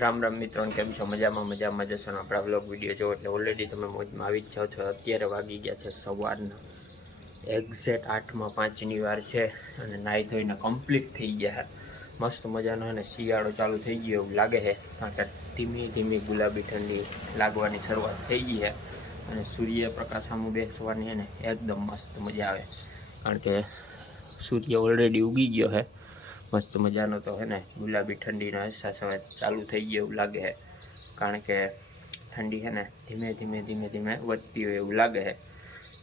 રામ રામ મિત્રો, કેમ છો? મજામાં જશો ને? આપણા વ્લોગ વિડીયો જો એટલે ઓલરેડી તમે મોજમાં આવી જ જાઓ છો. અત્યારે વાગી ગયા છે સવારના એક્ઝેક્ટ 8:05 વાર છે અને નાહી ધોઈને કમ્પ્લીટ થઈ ગયા છે. મસ્ત મજાનો અને શિયાળો ચાલુ થઈ ગયો એવું લાગે છે, કારણ કે ધીમી ધીમી ગુલાબી ઠંડી લાગવાની શરૂઆત થઈ ગઈ છે અને સૂર્યપ્રકાશ સામે બેસવાની છે ને એકદમ મસ્ત મજા આવે, કારણ કે સૂર્ય ઓલરેડી ઉગી ગયો છે. મસ્ત મજાનો તો હે ને ગુલાબી ઠંડીનો અહેસાસ હવે ચાલુ થઈ ગયો એવું લાગે છે, કારણ કે ઠંડી છે ને ધીમે ધીમે વધતી હોય એવું લાગે છે.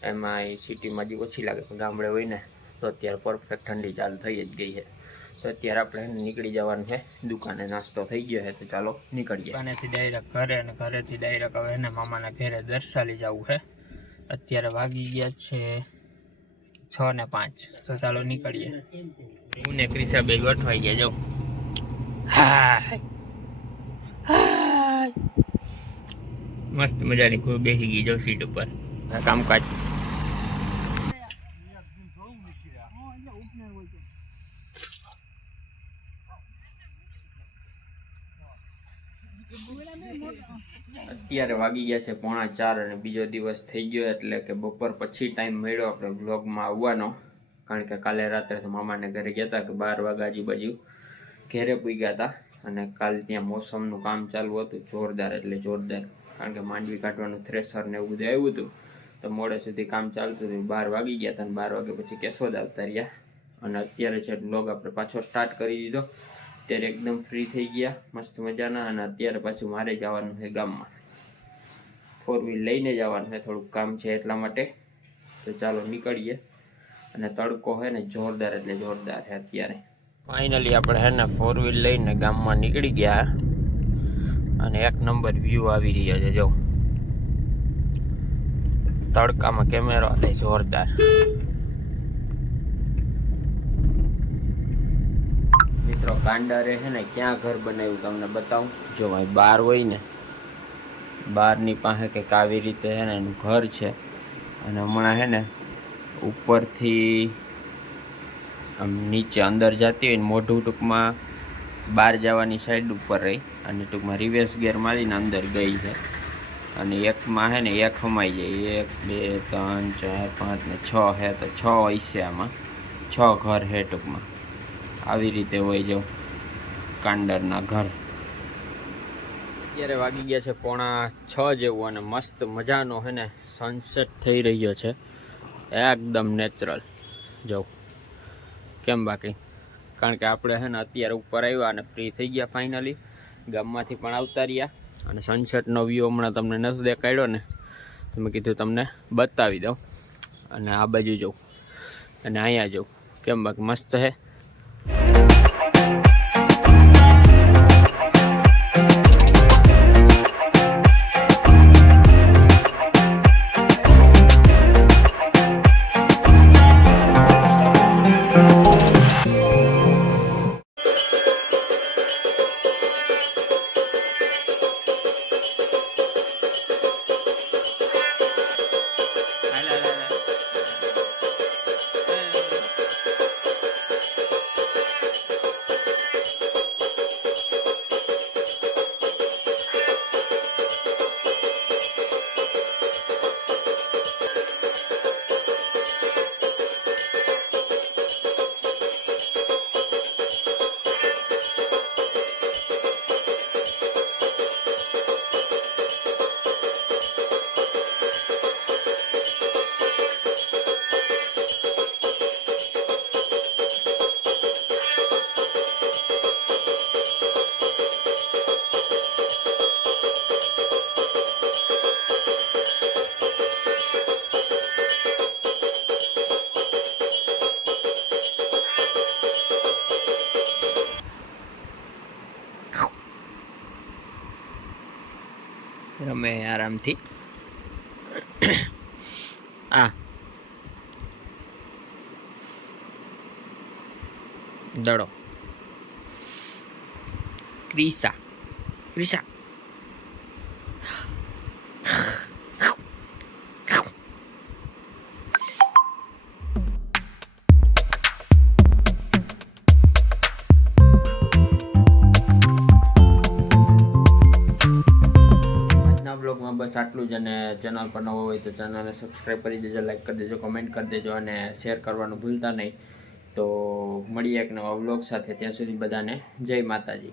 એમાં એ સિટીમાં જે ઓછી લાગે, પણ ગામડે હોય ને તો અત્યારે પરફેક્ટ ઠંડી ચાલુ થઈ જ ગઈ છે. તો અત્યારે આપણે નીકળી જવાનું છે દુકાને. નાસ્તો થઈ ગયો છે તો ચાલો નીકળીએ. દુકાનેથી ડાયરેક્ટ ઘરે અને ઘરેથી ડાયરેક્ટ હવે એને મામાના ઘરે દર્શાલી જવું છે. અત્યારે વાગી ગયા છે 6:05. તો ચાલો નીકળીએ. હું ને ક્રિશા બે ગોઠવાઈ ગયા. જો હાય હાય, મસ્ત મજાની કોઈ બેસી ગઈ જો સીટ ઉપર. કામકાજ અત્યારે વાગી ગયા છે 3:45 અને બીજો દિવસ થઈ ગયો, એટલે કે બપોર પછી ટાઈમ મળ્યો આપણે વ્લોગમાં આવવાનો, કારણ કે કાલે રાત્રે તો મામાને ઘરે ગયા હતા કે 12 વાગ્યા આજુબાજુ ઘરે પૂગ્યા હતા. અને કાલ ત્યાં મોસમનું કામ ચાલુ હતું જોરદાર, એટલે જોરદાર, કારણ કે માંડવી કાઢવાનું થ્રેસર ને એવું બધું આવ્યું હતું, તો મોડે સુધી કામ ચાલતું હતું. 12 વાગી ગયા હતા અને 12 વાગ્યા પછી કેશોદ આવતા રહ્યા. અને અત્યારે છે વ્લોગ આપણે પાછો સ્ટાર્ટ કરી દીધો. અત્યારે એકદમ ફ્રી થઈ ગયા મસ્ત મજાના. અને અત્યારે પાછું મારે જવાનું છે ગામમાં, 4 વ્હીલ લઈને જવાનું છે, થોડુંક કામ છે એટલા માટે. તો ચાલો નીકળીએ. અને તડકો છે ને જોરદાર, એટલે જોરદાર છે અત્યારે. ફાઇનલી આપણે છે ને 4 વ્હીલ લઈને ગામમાં નીકળી ગયા અને 1 નંબર વ્યૂ આવી રહ્યો છે. જો તડકામાં કેમેરો આવે જોરદાર. મિત્રો કાંડારે છે ને ક્યાં ઘર બનાવ્યું તમને બતાવું. જો ભાઈ બાર હોય ને, બારની પાસે કંઈક આવી રીતે છે ને એનું ઘર છે. અને હમણાં છે ને ઉપરથી આમ નીચે અંદર જતી હોય ને મોઢું ટૂંકમાં બહાર જવાની સાઈડ ઉપર રહી, અને ટૂંકમાં રિવર્સ ગેર મારીને અંદર ગઈ છે. અને એકમાં છે ને એક હમાઈ જાય, 1 2 3 4 5 ને 6 છે, તો 6 હોય છે આમાં. 6 ઘર છે ટૂંકમાં, આવી રીતે હોય જો કાંડરના ઘર. અત્યારે વાગી ગયા છે 5:45 જેવું અને મસ્ત મજાનો છે ને સનસેટ થઈ રહ્યો છે, એકદમ નેચરલ. જો કેમ બાકી, કારણ કે આપણે છે ને અત્યારે ઉપર આવ્યા અને ફ્રી થઈ ગયા ફાઇનલી. ગામમાંથી પણ આવતા રહ્યા અને સનસેટનો વ્યૂ હમણાં તમને નથી દેખાડ્યો ને, તો મેં કીધું તમને બતાવી દઉં. અને આ બાજુ જાઉં અને અહીંયા જાઉં, કેમ બાકી મસ્ત છે. રમે આરામથી. આ દડો ક્રિશા વ્લોગમાં બસ આટલું જ. અને ચેનલ પર નવો હોય તો ચેનલને સબસ્ક્રાઈબ કરી દેજો, લાઈક કરી દેજો, કમેન્ટ કરી દેજો અને શેર કરવાનું ભૂલતા નહીં. તો મળીએ એક નવા વ્લોગ સાથે. ત્યાં સુધી બધાને જય માતાજી.